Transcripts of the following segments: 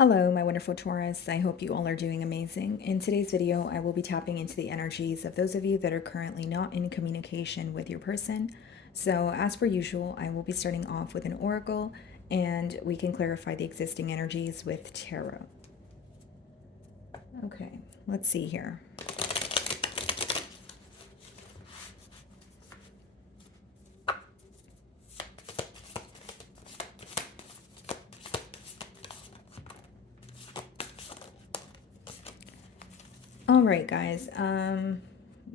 Hello, my wonderful Taurus. I hope you all are doing amazing. In today's video, I will be tapping into the energies of those of you that are currently not in communication with your person. So, as per usual, I will be starting off with an oracle and we can clarify the existing energies with tarot. Okay, let's see here. All right, guys.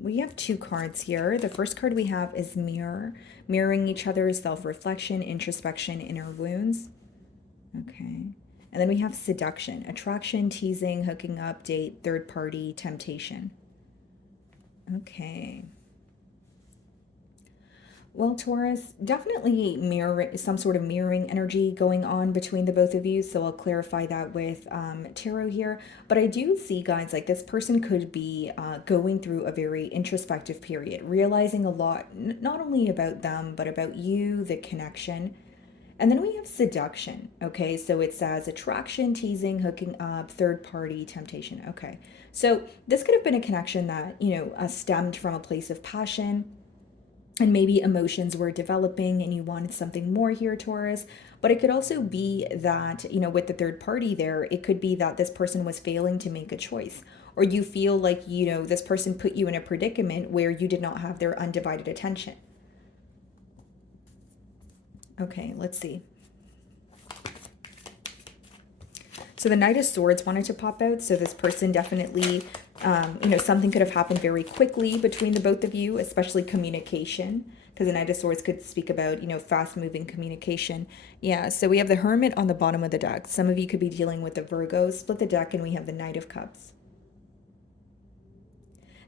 We have two cards here. The first card we have is mirror, mirroring each other's self-reflection, introspection, inner wounds. Okay. And then we have seduction, attraction, teasing, hooking up, date, third party, temptation. Okay. Well, Taurus, definitely some sort of mirroring energy going on between the both of you. So I'll clarify that with tarot here. But I do see, guys, like this person could be going through a very introspective period, realizing a lot, not only about them, but about you, the connection. And then we have seduction. Okay, so it says attraction, teasing, hooking up, third party, temptation. Okay, so this could have been a connection that, stemmed from a place of passion and maybe emotions were developing and you wanted something more here, Taurus. But it could also be that, with the third party there, it could be that this person was failing to make a choice. Or you feel like, this person put you in a predicament where you did not have their undivided attention. Okay, let's see. So the Knight of Swords wanted to pop out. So this person definitely, something could have happened very quickly between the both of you, especially communication. Because the Knight of Swords could speak about, fast-moving communication. Yeah, so we have the Hermit on the bottom of the deck. Some of you could be dealing with the Virgo. Split the deck and we have the Knight of Cups.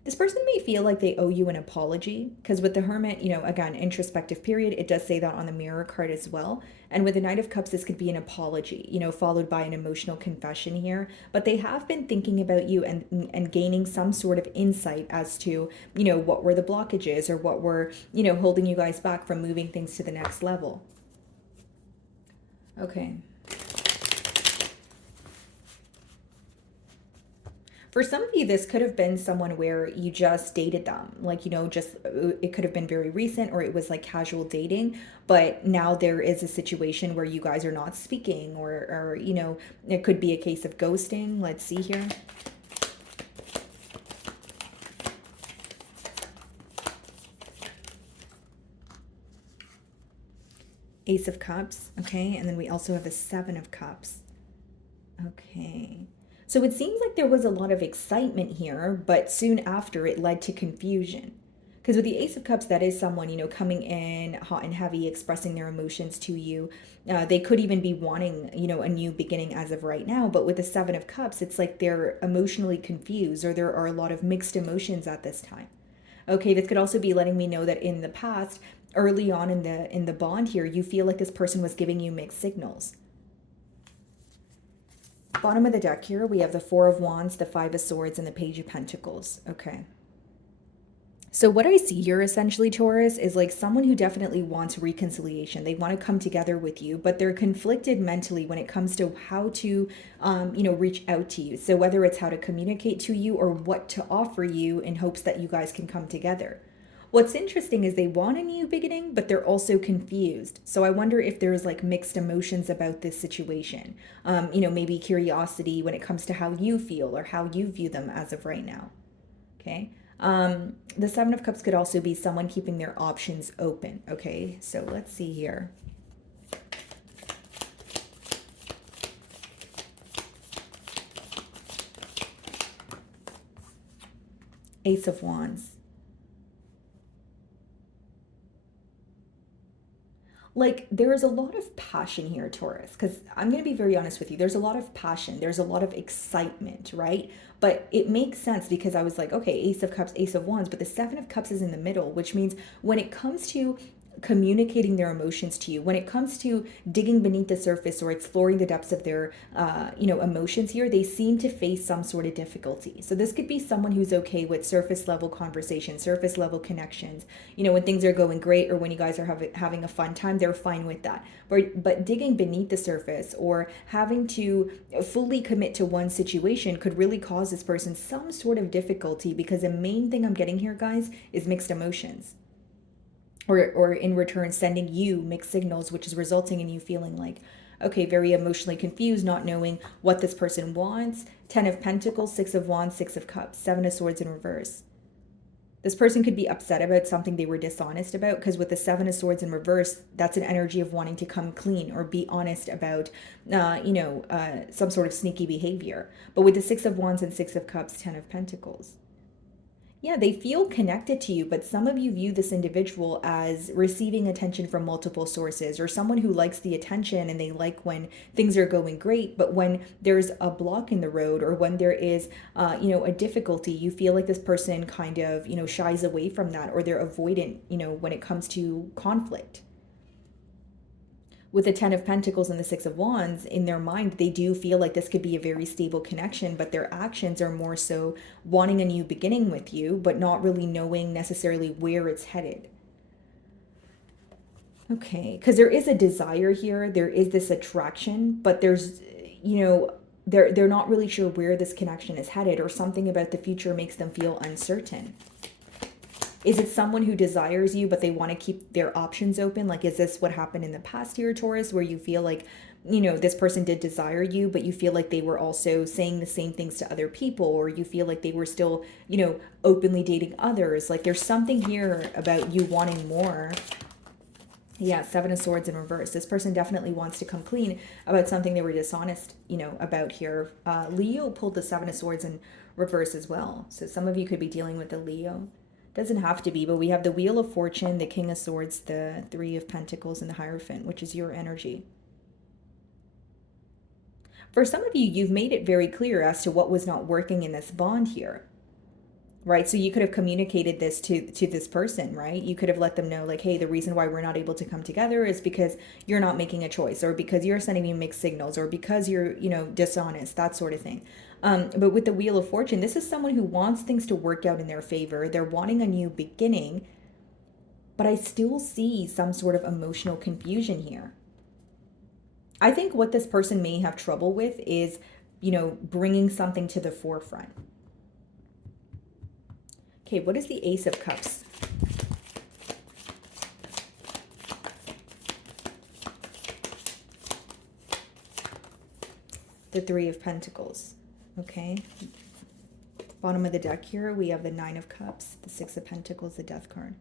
This person may feel like they owe you an apology because with the Hermit, again, introspective period, it does say that on the Mirror card as well. And with the Knight of Cups, this could be an apology, followed by an emotional confession here. But they have been thinking about you and gaining some sort of insight as to, what were the blockages or what were, holding you guys back from moving things to the next level. Okay. For some of you, this could have been someone where you just dated them. Like, it could have been very recent or it was like casual dating. But now there is a situation where you guys are not speaking or it could be a case of ghosting. Let's see here. Ace of Cups. Okay. And then we also have the Seven of Cups. Okay. So it seems like there was a lot of excitement here, but soon after it led to confusion. Because with the Ace of Cups, that is someone, coming in hot and heavy, expressing their emotions to you. They could even be wanting, a new beginning as of right now. But with the Seven of Cups, it's like they're emotionally confused or there are a lot of mixed emotions at this time. Okay, this could also be letting me know that in the past, early on in the bond here, you feel like this person was giving you mixed signals. Bottom of the deck here, we have the Four of Wands, the Five of Swords, and the Page of Pentacles. Okay. So what I see here essentially, Taurus, is like someone who definitely wants reconciliation. They want to come together with you, but they're conflicted mentally when it comes to how to, reach out to you. So whether it's how to communicate to you or what to offer you in hopes that you guys can come together. What's interesting is they want a new beginning, but they're also confused. So I wonder if there's like mixed emotions about this situation. Maybe curiosity when it comes to how you feel or how you view them as of right now. Okay. The Seven of Cups could also be someone keeping their options open. Okay. So let's see here. Ace of Wands. Like there is a lot of passion here, Taurus, because I'm going to be very honest with you. There's a lot of passion. There's a lot of excitement, right? But it makes sense because I was like, okay, Ace of Cups, Ace of Wands, but the Seven of Cups is in the middle, which means when it comes to communicating their emotions to you. When it comes to digging beneath the surface or exploring the depths of their, emotions here, they seem to face some sort of difficulty. So this could be someone who's okay with surface level conversation, surface level connections. When things are going great or when you guys are having a fun time, they're fine with that. But digging beneath the surface or having to fully commit to one situation could really cause this person some sort of difficulty, because the main thing I'm getting here, guys, is mixed emotions. Or in return sending you mixed signals, which is resulting in you feeling like, okay, very emotionally confused, not knowing what this person wants. 10 of Pentacles, 6 of Wands, 6 of Cups, 7 of Swords in reverse. This person could be upset about something they were dishonest about, because with the 7 of Swords in reverse, that's an energy of wanting to come clean or be honest about, some sort of sneaky behavior. But with the 6 of Wands and 6 of Cups, 10 of Pentacles. Yeah, they feel connected to you, but some of you view this individual as receiving attention from multiple sources, or someone who likes the attention and they like when things are going great. But when there's a block in the road, or when there is, a difficulty, you feel like this person kind of, shies away from that, or they're avoidant, when it comes to conflict. With the 10 of Pentacles and the 6 of Wands, in their mind, they do feel like this could be a very stable connection, but their actions are more so wanting a new beginning with you, but not really knowing necessarily where it's headed. Okay, because there is a desire here, there is this attraction, but there's, they're not really sure where this connection is headed, or something about the future makes them feel uncertain. Is it someone who desires you, but they want to keep their options open? Like, is this what happened in the past here, Taurus, where you feel like, this person did desire you, but you feel like they were also saying the same things to other people, or you feel like they were still, openly dating others? Like, there's something here about you wanting more. Yeah, 7 of Swords in reverse. This person definitely wants to come clean about something they were dishonest, about here. Leo pulled the 7 of Swords in reverse as well. So some of you could be dealing with a Leo. Doesn't have to be, but we have the Wheel of Fortune, the King of Swords, the 3 of Pentacles, and the Hierophant, which is your energy. For some of you, you've made it very clear as to what was not working in this bond here, right? So you could have communicated this to this person, right? You could have let them know, like, hey, the reason why we're not able to come together is because you're not making a choice, or because you're sending me mixed signals, or because you're, dishonest, that sort of thing. But with the Wheel of Fortune, this is someone who wants things to work out in their favor. They're wanting a new beginning, but I still see some sort of emotional confusion here. I think what this person may have trouble with is, bringing something to the forefront. Okay, what is the Ace of Cups? The 3 of Pentacles. Okay. Bottom of the deck here, we have the 9 of Cups, the 6 of Pentacles, the Death card.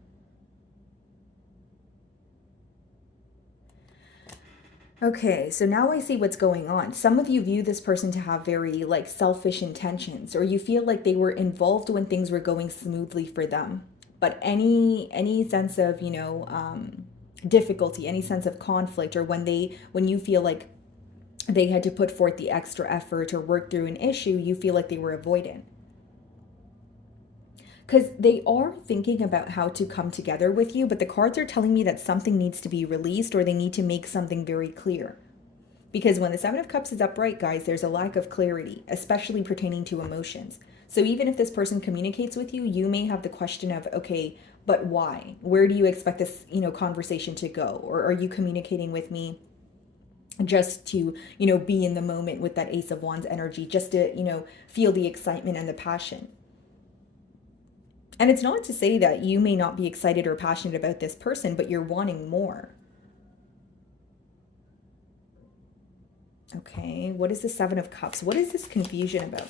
Okay, so now I see what's going on. Some of you view this person to have very selfish intentions, or you feel like they were involved when things were going smoothly for them. But any sense of, difficulty, any sense of conflict, or when you feel like they had to put forth the extra effort or work through an issue, you feel like they were avoidant. Because they are thinking about how to come together with you, but the cards are telling me that something needs to be released, or they need to make something very clear. Because when the 7 of Cups is upright, guys, there's a lack of clarity, especially pertaining to emotions. So even if this person communicates with you, you may have the question of, okay, but why? Where do you expect this, conversation to go? Or are you communicating with me just to, be in the moment with that Ace of Wands energy, just to, feel the excitement and the passion? And it's not to say that you may not be excited or passionate about this person, but you're wanting more. Okay, what is the 7 of Cups? What is this confusion about?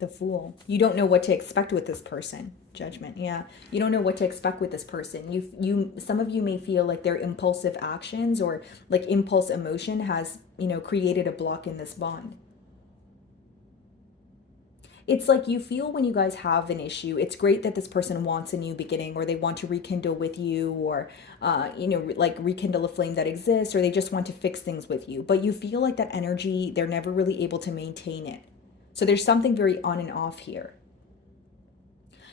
The Fool. You don't know what to expect with this person. Judgment. Yeah, you don't know what to expect with this person. Some of you may feel like their impulsive actions, or like impulse emotion has, created a block in this bond. It's like you feel when you guys have an issue, it's great that this person wants a new beginning, or they want to rekindle with you, or, rekindle a flame that exists, or they just want to fix things with you. But you feel like that energy, they're never really able to maintain it. So there's something very on and off here.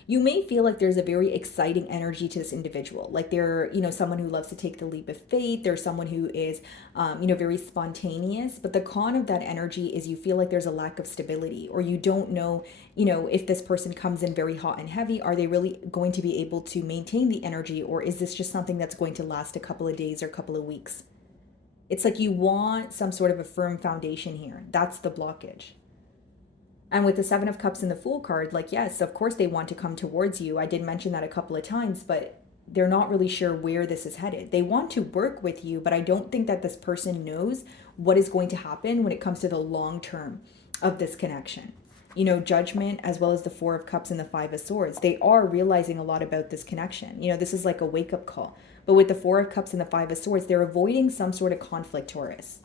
You may feel like there's a very exciting energy to this individual. Like they're, someone who loves to take the leap of faith. They're someone who is, very spontaneous. But the con of that energy is you feel like there's a lack of stability, or you don't know, if this person comes in very hot and heavy, are they really going to be able to maintain the energy? Or is this just something that's going to last a couple of days or a couple of weeks? It's like you want some sort of a firm foundation here. That's the blockage. And with the Seven of Cups and the Fool card, like, yes, of course they want to come towards you. I did mention that a couple of times, but they're not really sure where this is headed. They want to work with you, but I don't think that this person knows what is going to happen when it comes to the long term of this connection. Judgment, as well as the Four of Cups and the Five of Swords. They are realizing a lot about this connection. This is like a wake-up call. But with the Four of Cups and the Five of Swords, they're avoiding some sort of conflict, Taurus.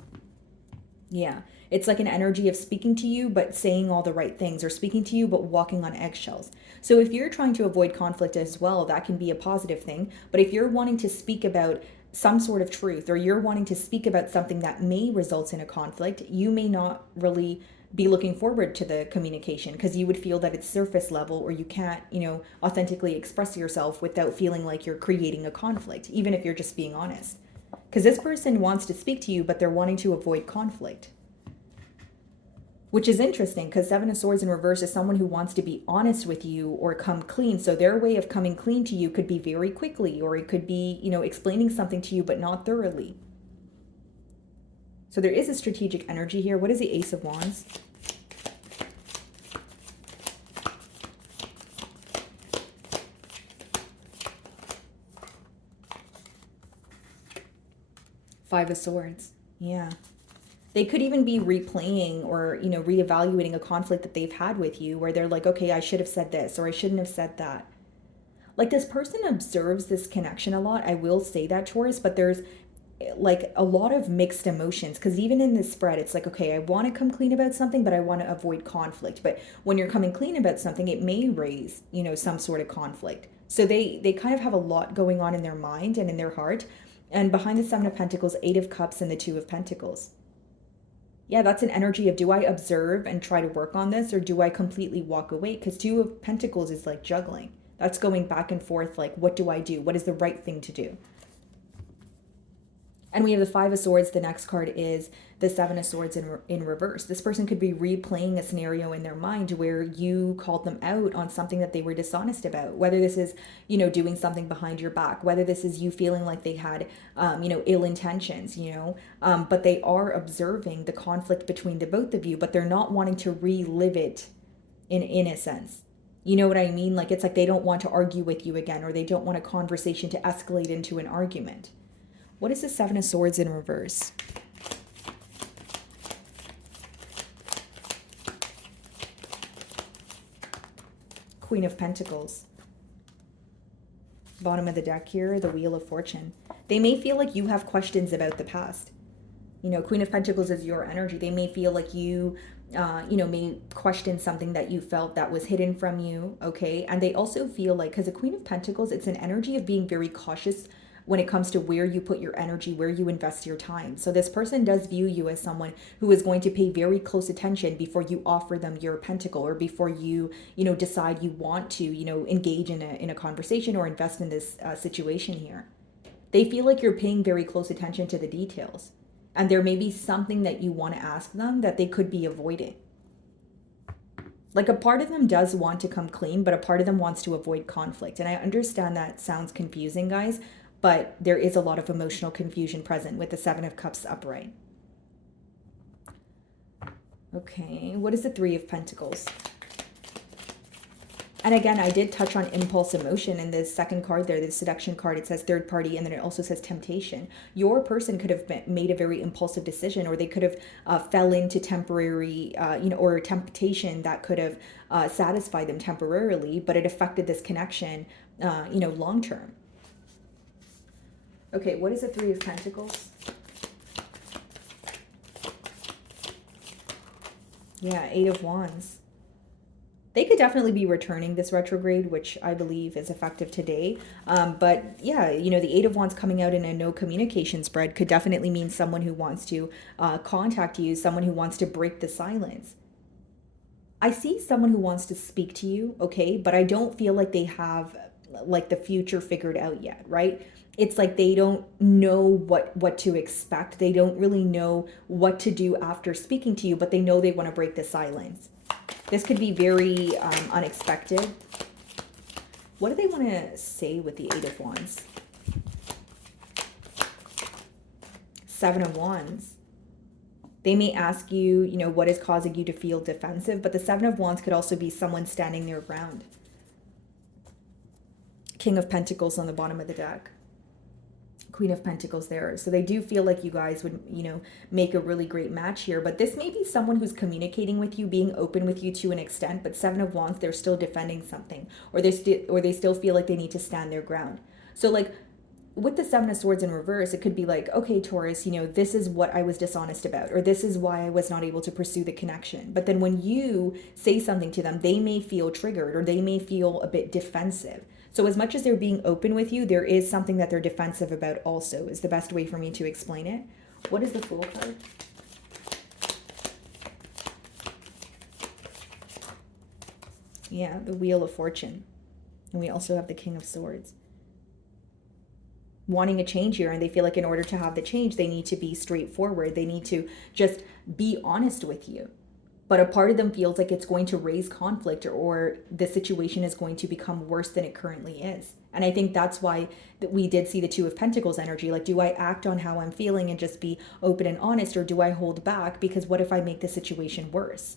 Yeah. It's like an energy of speaking to you, but saying all the right things, or speaking to you, but walking on eggshells. So if you're trying to avoid conflict as well, that can be a positive thing. But if you're wanting to speak about some sort of truth, or you're wanting to speak about something that may result in a conflict, you may not really be looking forward to the communication, because you would feel that it's surface level, or you can't, authentically express yourself without feeling like you're creating a conflict, even if you're just being honest. Because this person wants to speak to you, but they're wanting to avoid conflict. Which is interesting, because Seven of Swords in reverse is someone who wants to be honest with you or come clean. So their way of coming clean to you could be very quickly, or it could be, explaining something to you, but not thoroughly. So there is a strategic energy here. What is the Ace of Wands? Five of Swords. Yeah. They could even be replaying or, reevaluating a conflict that they've had with you, where they're like, okay, I should have said this, or I shouldn't have said that. Like, this person observes this connection a lot. I will say that, Taurus, but there's like a lot of mixed emotions, because even in this spread, it's like, okay, I want to come clean about something, but I want to avoid conflict. But when you're coming clean about something, it may raise, some sort of conflict. So they kind of have a lot going on in their mind and in their heart. And behind the Seven of Pentacles, Eight of Cups and the Two of Pentacles. Yeah, that's an energy of, do I observe and try to work on this, or do I completely walk away? Because Two of Pentacles is like juggling. That's going back and forth, like, what do I do? What is the right thing to do? And we have the Five of Swords. The next card is the Seven of Swords in reverse. This person could be replaying a scenario in their mind where you called them out on something that they were dishonest about. Whether this is, doing something behind your back. Whether this is you feeling like they had, ill intentions, but they are observing the conflict between the both of you, but they're not wanting to relive it in a sense. You know what I mean? Like, it's like they don't want to argue with you again, or they don't want a conversation to escalate into an argument. What is the Seven of Swords in reverse? Queen of Pentacles. Bottom of the deck here, the Wheel of Fortune. They may feel like you have questions about the past. Queen of Pentacles is your energy. They may feel like you, may question something that you felt that was hidden from you, okay? And they also feel like, because the Queen of Pentacles, it's an energy of being very cautious when it comes to where you put your energy, where you invest your time. So this person does view you as someone who is going to pay very close attention before you offer them your pentacle, or before you, decide you want to, engage in a conversation or invest in this situation here. They feel like you're paying very close attention to the details. And there may be something that you want to ask them that they could be avoiding. Like, a part of them does want to come clean, but a part of them wants to avoid conflict. And I understand that sounds confusing, guys, but there is a lot of emotional confusion present with the Seven of Cups upright. Okay, what is the Three of Pentacles? And again, I did touch on impulse emotion in the second card there, the seduction card. It says third party, and then it also says temptation. Your person could have made a very impulsive decision, or they could have fell into temporary, or temptation that could have satisfied them temporarily, but it affected this connection, long term. Okay, what is the Three of Pentacles? Yeah, Eight of Wands. They could definitely be returning this retrograde, which I believe is effective today. But yeah, the Eight of Wands coming out in a no communication spread could definitely mean someone who wants to contact you, someone who wants to break the silence. I see someone who wants to speak to you, okay, but I don't feel like they have like the future figured out yet, right? It's like they don't know what to expect. They don't really know what to do after speaking to you, but they know they want to break the silence. This could be very unexpected. What do they want to say with the Eight of Wands? Seven of Wands. They may ask you, you know, what is causing you to feel defensive, but the Seven of Wands could also be someone standing their ground. King of Pentacles on the bottom of the deck. Queen of Pentacles there. So they do feel like you guys would, you know, make a really great match here. But this may be someone who's communicating with you, being open with you to an extent, but Seven of Wands, they're still defending something, or they still feel like they need to stand their ground. So like with the Seven of Swords in reverse, it could be like, okay, Taurus, you know, this is what I was dishonest about, or this is why I was not able to pursue the connection. But then when you say something to them, they may feel triggered, or they may feel a bit defensive. So as much as they're being open with you, there is something that they're defensive about also, is the best way for me to explain it. What is the Fool card? Yeah, the Wheel of Fortune. And we also have the King of Swords. Wanting a change here, and they feel like in order to have the change, they need to be straightforward. They need to just be honest with you. But a part of them feels like it's going to raise conflict, or the situation is going to become worse than it currently is. And I think that's why we did see the Two of Pentacles energy. Like, do I act on how I'm feeling and just be open and honest, or do I hold back? Because what if I make the situation worse?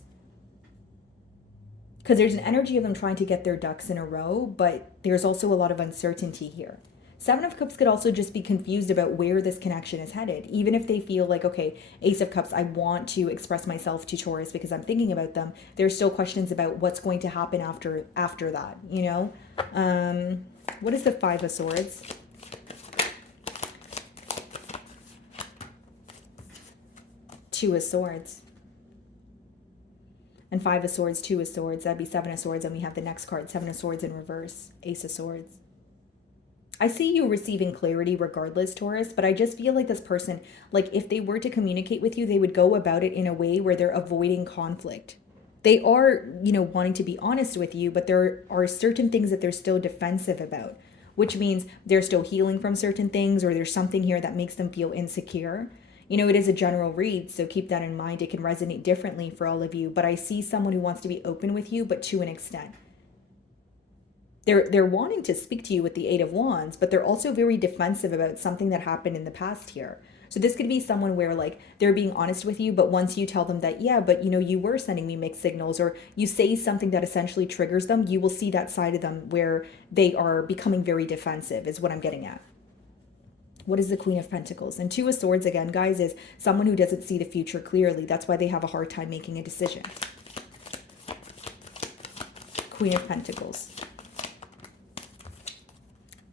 Because there's an energy of them trying to get their ducks in a row, but there's also a lot of uncertainty here. Seven of Cups could also just be confused about where this connection is headed. Even if they feel like, okay, Ace of Cups, I want to express myself to Taurus because I'm thinking about them, there's still questions about what's going to happen after that, you know? What is the Five of Swords? Two of Swords. And Five of Swords, Two of Swords, that'd be Seven of Swords, and we have the next card, Seven of Swords in reverse, Ace of Swords. I see you receiving clarity regardless, Taurus, but I just feel like this person, like if they were to communicate with you, they would go about it in a way where they're avoiding conflict. They are, you know, wanting to be honest with you, but there are certain things that they're still defensive about, which means they're still healing from certain things, or there's something here that makes them feel insecure. You know, it is a general read, so keep that in mind. It can resonate differently for all of you, but I see someone who wants to be open with you, but to an extent. They're wanting to speak to you with the Eight of Wands, but they're also very defensive about something that happened in the past here. So this could be someone where like they're being honest with you, but once you tell them that, yeah, but you know, you were sending me mixed signals, or you say something that essentially triggers them, you will see that side of them where they are becoming very defensive, is what I'm getting at. What is the Queen of Pentacles? And Two of Swords, again, guys, is someone who doesn't see the future clearly. That's why they have a hard time making a decision. Queen of Pentacles.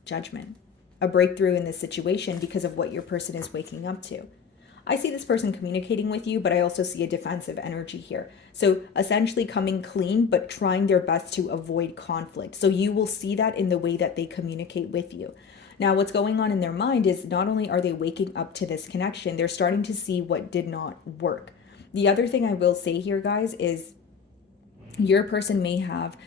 Judgment. A breakthrough in this situation because of what your person is waking up to. I see this person communicating with you, but I also see a defensive energy here. So essentially coming clean, but trying their best to avoid conflict. So you will see that in the way that they communicate with you. Now, what's going on in their mind is not only are they waking up to this connection, they're starting to see what did not work. The other thing I will say here, guys, is your person may have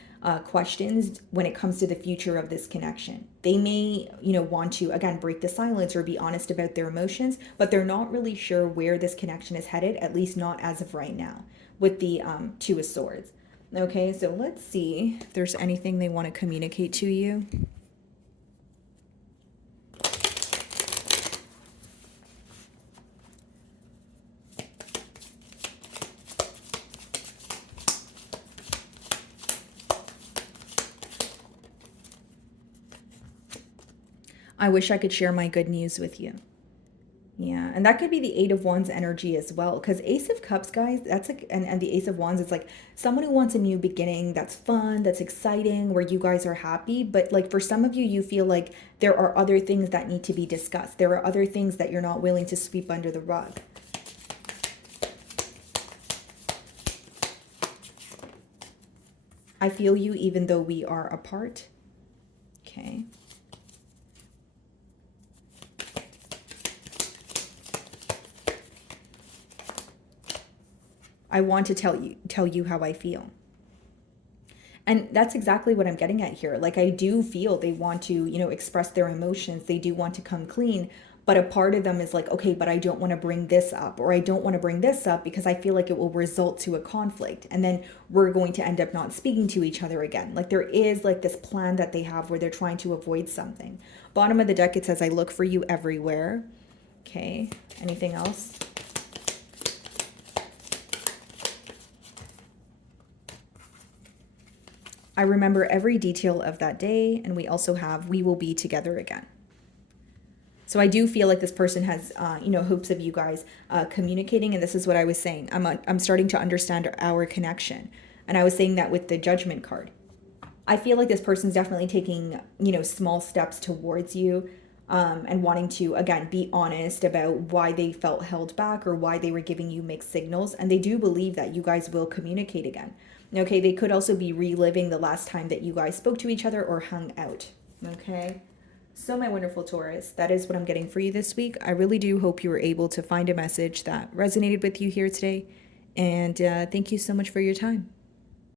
questions when it comes to the future of this connection. They may, you know, want to, again, break the silence or be honest about their emotions, but they're not really sure where this connection is headed, at least not as of right now, with the Two of Swords. Okay, so let's see if there's anything they want to communicate to you. I wish I could share my good news with you. Yeah, and that could be the Eight of Wands energy as well, because Ace of Cups, guys, that's like, and the Ace of Wands, it's like someone who wants a new beginning, that's fun, that's exciting, where you guys are happy. But like for some of you, you feel like there are other things that need to be discussed. There are other things that you're not willing to sweep under the rug. I feel you even though we are apart. Okay. I want to tell you how I feel. And that's exactly what I'm getting at here. Like, I do feel they want to, express their emotions. They do want to come clean. But a part of them is like, okay, but I don't want to bring this up, or I don't want to bring this up because I feel like it will result to a conflict. And then we're going to end up not speaking to each other again. Like, there is like this plan that they have where they're trying to avoid something. Bottom of the deck, it says, I look for you everywhere. Okay. Anything else? I remember every detail of that day, and we also have, we will be together again. So I do feel like this person has, hopes of you guys communicating, and this is what I was saying. I'm starting to understand our connection, and I was saying that with the Judgment card. I feel like this person's definitely taking, small steps towards you, and wanting to, again, be honest about why they felt held back or why they were giving you mixed signals, and they do believe that you guys will communicate again. Okay, they could also be reliving the last time that you guys spoke to each other or hung out. Okay, so my wonderful Taurus, that is what I'm getting for you this week. I really do hope you were able to find a message that resonated with you here today. And thank you so much for your time.